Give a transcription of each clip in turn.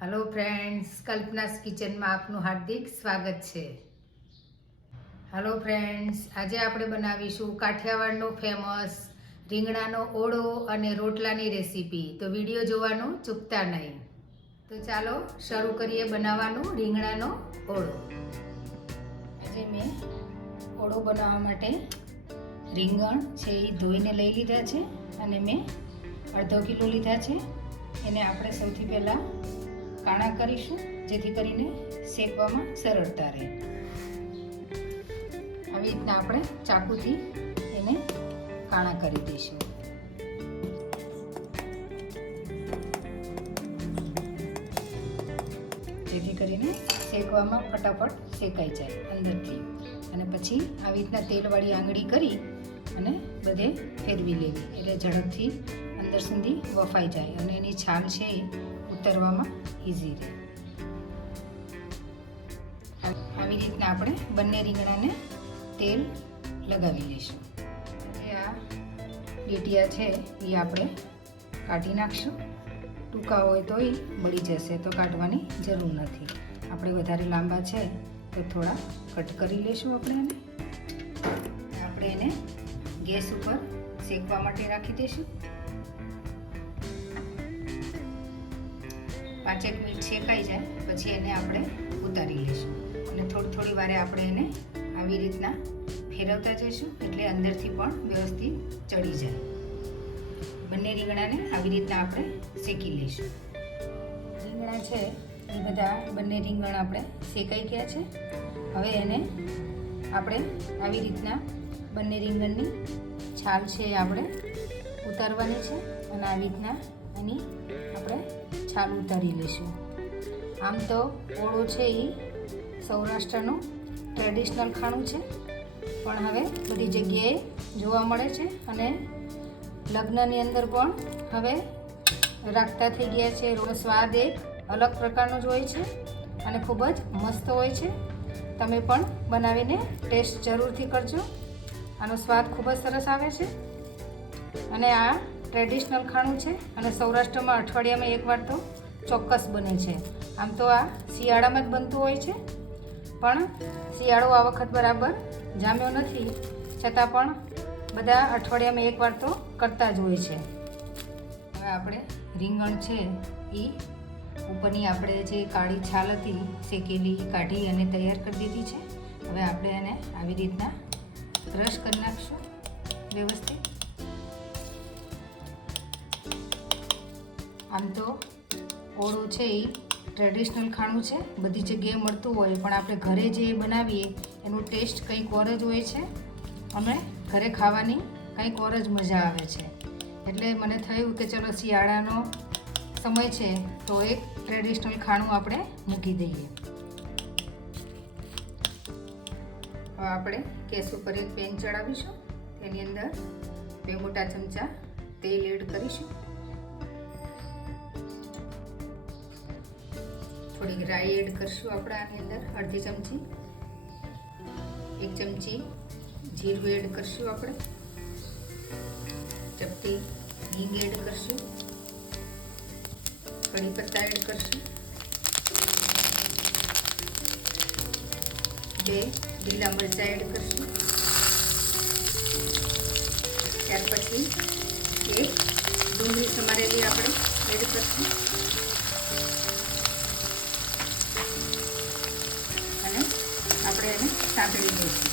Hello friends, Kalpana's kitchen में आपનું हार्दिक स्वागत है। हेलो फ्रेंड्स, આજે આપણે બનાવીશું કાઠિયાવાડનો ફેમસ રીંગણાનો ઓળો અને રોટલાની રેસીપી। તો વિડિયો જોવાનું ચૂકતા નહીં। તો ચાલો શરૂ કરીએ બનાવવાનું રીંગણાનો ઓળો। આજે મેં ઓળો બનાવવા માટે રીંગણ છે એ ધોઈને લઈ લીધા છે અને મેં અડધો કિલો લીધા છે। એને આપણે સૌથી પહેલાં કાણા કરીશું જેથી કરીને શેકવામાં સરળતા રહે। આવી રીતના આપણે ચાકુથી એને કાણા કરી દઈશું। જેથી કરીને શેકવામાં ફટાફટ શેકાઈ જાય અંદરથી। અને પછી આવી રીતના તેલવાળી આંગળી કરી અને બધે ફેરવી લેવી એટલે ઝડપથી અંદર સુધી વફાઈ જાય અને એની છાલ છે એ ઉતરવામાં ઈઝી રહે। આવી રીતના આપણે બંને રીંગણાને તેલ લગાવી લઈશું। આ ડેટિયા છે એ આપણે કાઢી નાખશું। ટૂંકા હોય તો એ બળી જશે તો કાઢવાની જરૂર નથી। આપણે વધારે લાંબા છે તો થોડા કટ કરી લઈશું આપણે એને ગેસ ઉપર શેકવા માટે રાખી દઈશું। 5 મિનિટ શેકાઈ જાય પછી એને આપણે ઉતારી લઈશું અને થોડી વારે આપણે એને આવી રીતના ફેરવતા જઈશું એટલે અંદરથી પણ વ્યવસ્થિત ચડી જાય। બંને રીંગણાને આવી રીતના આપણે શેકી લઈશું। રીંગણા છે એ બધા બંને રીંગણ આપણે શેકાઈ ગયા છે। હવે એને આપણે આવી રીતના બંને રીંગણની છાલ છે એ આપણે ઉતારવાની છે અને આવી રીતના એની આપણે છાલ ઉતારી લઈશું। આમ તો ઓળો છે એ સૌરાષ્ટ્રનું ટ્રેડિશનલ ખાણું છે પણ હવે બધી જગ્યાએ જોવા મળે છે અને લગ્નની અંદર પણ હવે રાખતા થઈ ગયા છે। એનો સ્વાદ એક અલગ પ્રકારનો જ હોય છે અને ખૂબ જ મસ્ત હોય છે। તમે પણ બનાવીને ટેસ્ટ જરૂરથી કરજો। આનો સ્વાદ ખૂબ જ સરસ આવે છે અને આ ટ્રેડિશનલ ખાણું છે અને સૌરાષ્ટ્રમાં અઠવાડિયામાં એકવાર તો ચોક્કસ બને છે। આમ તો આ શિયાળામાં જ બનતું હોય છે પણ શિયાળો આ વખત બરાબર જામ્યો નથી છતાં પણ બધા અઠવાડિયામાં એકવાર તો કરતા જ હોય છે। હવે આપણે રીંગણ છે એ ઉપરની આપણે જે કાળી છાલ હતી શેકેલી કાઢી અને તૈયાર કરી દીધી છે। હવે આપણે એને આવી રીતના ક્રશ કરી નાખશું વ્યવસ્થિત। આમ તો ઓળો છે એ ટ્રેડિશનલ ખાણું છે, બધી જગ્યાએ મળતું હોય પણ આપણે ઘરે જે બનાવીએ એનો ટેસ્ટ કંઈક ઓર જ હોય છે અને ઘરે ખાવાની કંઈક ઓર જ મજા આવે છે। એટલે મને થયું કે ચલો શિયાળાનો સમય છે તો એક ટ્રેડિશનલ ખાણું આપણે મૂકી દઈએ। હવે આપણે ગેસ ઉપર એક પેન ચડાવીશું, તેની અંદર 2 મોટા ચમચા તેલ એડ કરીશું। થોડીક રાઈ એડ કરશું આપણે આની અંદર અડધી ચમચી। 1 ચમચી જીરું એડ કરશું આપણે। ચપટી હિંગ એડ કરશું। કડી પત્તા એડ કરશું। 2 લીલા મરચાં એડ કરશું। ત્યાર પછી 1 ડુંગળી સમારેલી આપણે એડ કરશું અને આપણે એને સાંતળી દઈશું।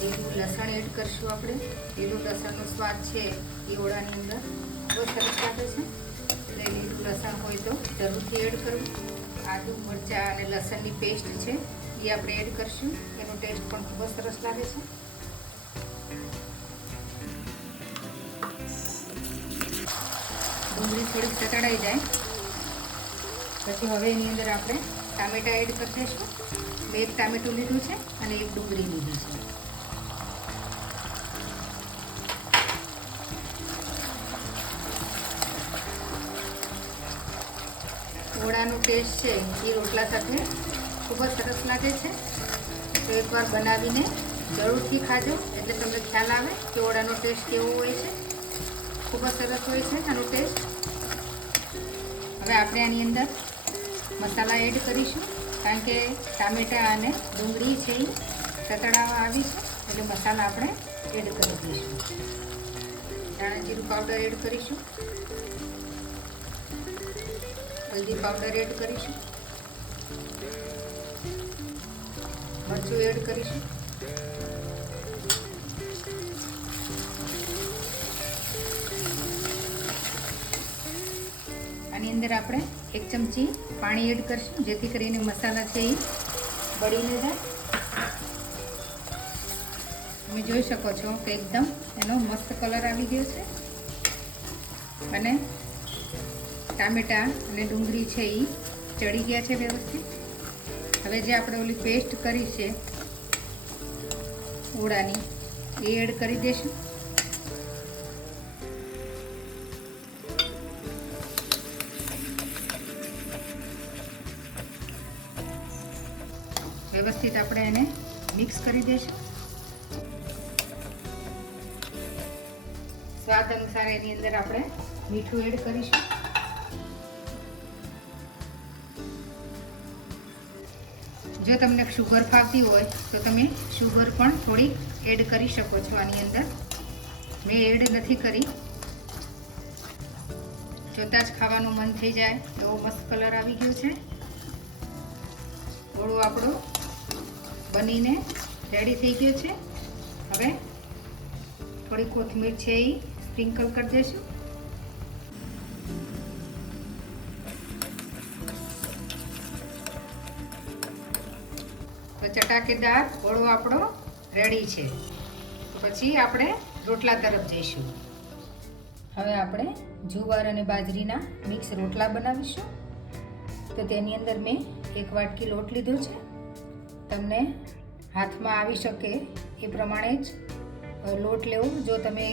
લીલું લસણ એડ કરશું આપણે। લીલું લસણનો સ્વાદ છે એ ઓળાની અંદર બહુ સરસ લાગે છે એટલે લીલું લસણ હોય તો જરૂરથી એડ કરવું। આદુ મરચાં અને લસણની પેસ્ટ છે એ આપણે એડ કરશું, એનો ટેસ્ટ પણ ખૂબ જ સરસ લાગે છે। ડુંગળી થોડીક ચટાડાઈ જાય પછી હવે એની અંદર આપણે ટામેટાં એડ કરી દઈશું। 2 ટામેટું લીધું છે અને 1 ડુંગળી લીધી છે। ઓળાનો ટેસ્ટ છે એ રોટલા સાથે ખૂબ જ સરસ લાગે છે તો એકવાર બનાવીને જરૂરથી ખાજો એટલે તમને ખ્યાલ આવે કે ઓળાનો ટેસ્ટ કેવો હોય છે। ખૂબ જ સરસ હોય છે આનો ટેસ્ટ। હવે આપણે આની અંદર મસાલા એડ કરીશું, કારણ કે ટામેટાં અને ડુંગળી છે એ તતડાવા આવી છે, એટલે મસાલા આપણે એડ કરી દઈશું. ધાણા જીરું પાવડર એડ કરીશું, હલ્દી પાવડર એડ કરીશું, મરચું એડ કરીશું, આની અંદર આપણે 1 ચમચી પાણી એડ કરીશું, જેથી કરીને મસાલા છે એ બળી ન જાય. તમે જોઈ શકો છો કે એકદમ એનો મસ્ત કલર આવી ગયો છે અને ટામેટાં અને ડુંગળી છે એ ચડી ગયા છે વ્યવસ્થિત. હવે જે આપણે ઓલી પેસ્ટ કરી છે ઓળાની એ એડ કરી દઈશું. વ્યવસ્થિત આપણે એને મિક્સ કરી દઈશું. સ્વાદ અનુસાર એની અંદર આપણે મીઠું એડ કરીશું. જો તમને શુગર ફાવતી હોય તો તમે શુગર પણ થોડી એડ કરી શકો છો આની અંદર. મેં એડ નથી કરી. જોતાં જ ખાવાનું મન થઈ જાય એવો મસ્ત કલર આવી ગયો છે. ઓળો આપણો બનીને રેડી થઈ ગયો છે. હવે થોડી કોથમીર છે એ સ્પ્રિંકલ કરી દઈશું. તો ચટાકેદાર ઓળો આપણો રેડી છે. પછી આપણે રોટલા તરફ જઈશું. હવે આપણે જુવાર અને બાજરીના મિક્સ રોટલા બનાવીશું. તો તેની અંદર મેં 1 વાટકી લોટ લીધો છે. તમને હાથમાં આવી શકે એ પ્રમાણે જ લોટ લેવો. જો તમે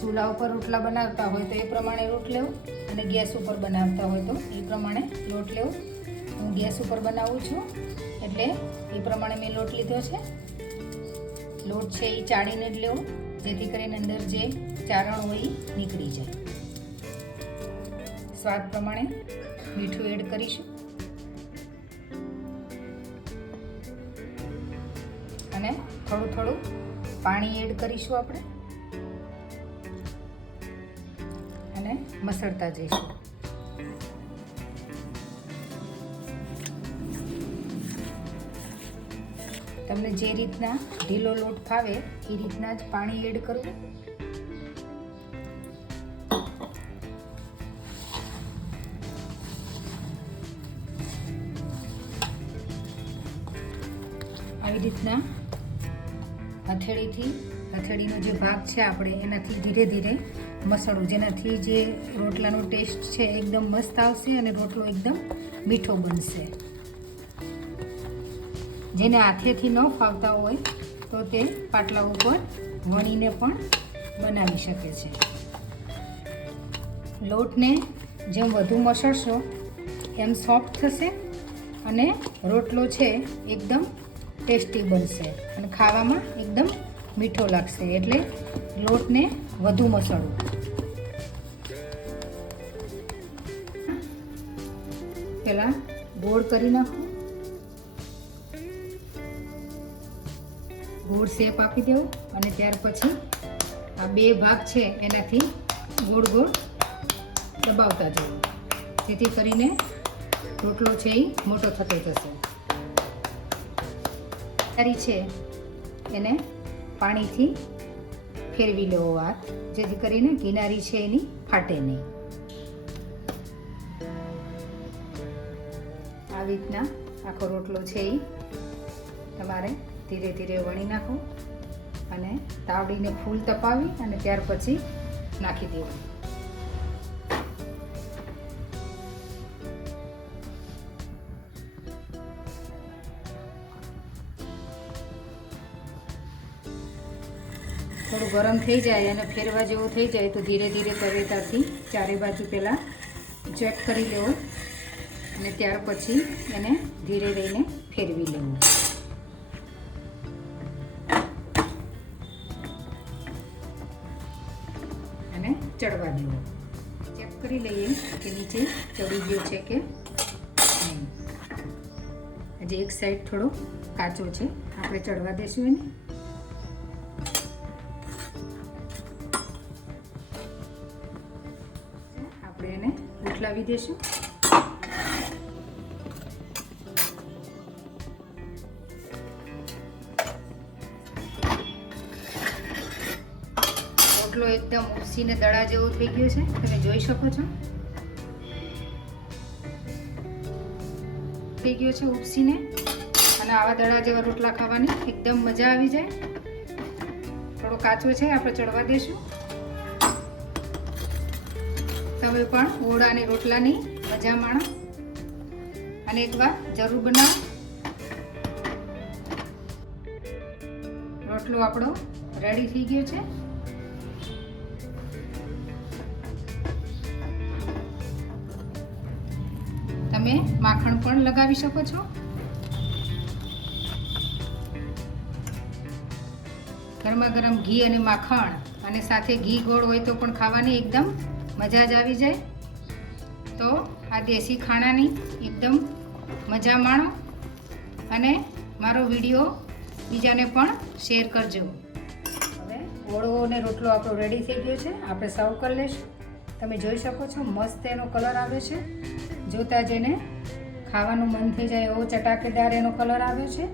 ચૂલા ઉપર રોટલા બનાવતા હોય તો એ પ્રમાણે લોટ લેવો, અને ગેસ ઉપર બનાવતા હોય તો એ પ્રમાણે લોટ લેવો. હું ગેસ ઉપર બનાવું છું એટલે એ પ્રમાણે મેં લોટ લીધો છે. લોટ છે એ ચાળીને જ લેવો, જેથી કરીને અંદર જે ચારણ હોય એ નીકળી જાય. સ્વાદ પ્રમાણે મીઠું એડ કરીશું અને થોડું થોડું પાણી એડ કરીશું આપણે અને મસળતા જઈશું. તમને જે રીતના ઢીલો લોટ ફાવે એ રીતના જ પાણી એડ કરવું. આવી રીતના હથેળીનો જે ભાગ છે આપણે એનાથી ધીરે ધીરે મસળવું, જેનાથી જે રોટલાનો ટેસ્ટ છે એકદમ મસ્ત આવશે અને રોટલો એકદમ મીઠો બનશે. જેને હાથેથી ન ફાવતા હોય તો તે પાટલા ઉપર વણીને પણ બનાવી શકે છે. લોટને જેમ વધુ મસળશો એમ સોફ્ટ થશે અને રોટલો છે એકદમ ટેસ્ટી બનશે અને ખાવામાં એકદમ મીઠો લાગશે. એટલે લોટને વધુ મસળવું. પહેલાં ગોળ કરી નાખો, ગોળ શેપ આપી દેવો અને ત્યાર પછી આ 2 ભાગ છે એનાથી ગોળ ગોળ દબાવતા જવું, જેથી કરીને રોટલો છે એ મોટો થતો જશે. તરી છે એને પાણીથી ફેરવી લેવો હાથ, જેથી કરીને કિનારી છે એની ફાટે નહીં. આવી રીતના આખો રોટલો છે એ તમારે ધીરે ધીરે વણી નાખો અને તાવડીને ફૂલ તપાવી અને ત્યાર પછી નાખી દેવું. થોડું ગરમ થઈ જાય અને ફેરવા જેવું થઈ જાય તો ધીરે ધીરે તવેતાથી ચારે બાજુ પહેલાં ચેક કરી લેવો અને ત્યાર પછી એને ધીરે રહીને ફેરવી લેવું. અને ચડવા દેવો. ચેક કરી લઈએ કે નીચે ચડી ગયો છે કે નહીં. હજી એક સાઈડ થોડો કાચો છે, આપણે ચડવા દઈશું એને. આપણે એને ઉથલાવી દઈશું. રોટલો એકદમ ઉપસીને દડા જેવો થઈ ગયો છે, તમે જોઈ શકો છો. થઈ ગયો છે ઉપસીને, અને આવા દડા જેવા રોટલા ખાવાની એકદમ મજા આવી જાય. થોડો કાચો છે, આપણે ચડવા દઈશું. તમે પણ ઓળાની રોટલાની મજા માણો અને એકવાર જરૂર બનાવો. રોટલો આપણો રેડી થઈ ગયો છે. તમે માખણ પણ લગાવી શકો છો. ગરમા ગરમ ઘી અને માખણ અને સાથે ઘી ગોળ હોય તો પણ ખાવાની એકદમ મજા જ આવી જાય. તો આ દેશી ખાણાની એકદમ મજા માણો અને મારો વિડીયો બીજાને પણ શેર કરજો. હવે ઓળો અને રોટલો આપણો રેડી થઈ ગયો છે, આપણે સર્વ કરી લઈશું. તમે જોઈ શકો છો મસ્ત એનો કલર આવે છે. જોતા જઈને ખાવાનું મન થઈ જાય એવો ચટાકેદાર એનો કલર આવ્યો છે.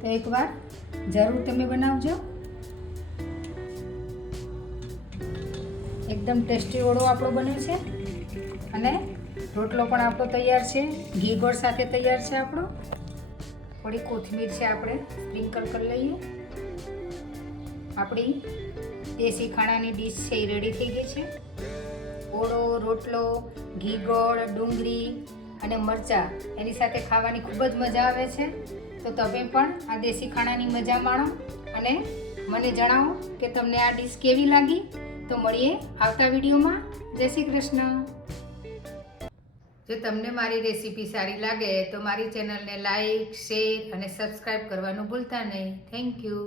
તો એકવાર જરૂર તમે બનાવજો. એકદમ ટેસ્ટી ઓળો આપણો બને છે અને રોટલો પણ આપણો તૈયાર છે. ઘી ગોળ સાથે તૈયાર છે આપણો. થોડી કોથમીર છે, આપણે સ્પ્રિંકલ કરી લઈએ. આપણી દેશી ખાણાની ડીશ છે એ રેડી થઈ ગઈ છે. ઓળો, રોટલો, ઘી ગોળ, ડુંગળી અને મરચાં એની સાથે ખાવાની ખૂબ જ મજા આવે છે. તો તમે પણ આ દેશી ખાણાની મજા માણો અને મને જણાવો કે તમને આ ડીશ કેવી લાગી. તો મળીએ આવતા વિડીયોમાં. જય શ્રી કૃષ્ણ. જો તમને મારી રેસીપી સારી લાગે તો મારી ચેનલને લાઈક, શેર અને સબસ્ક્રાઈબ કરવાનું ભૂલતા નહીં. Thank you.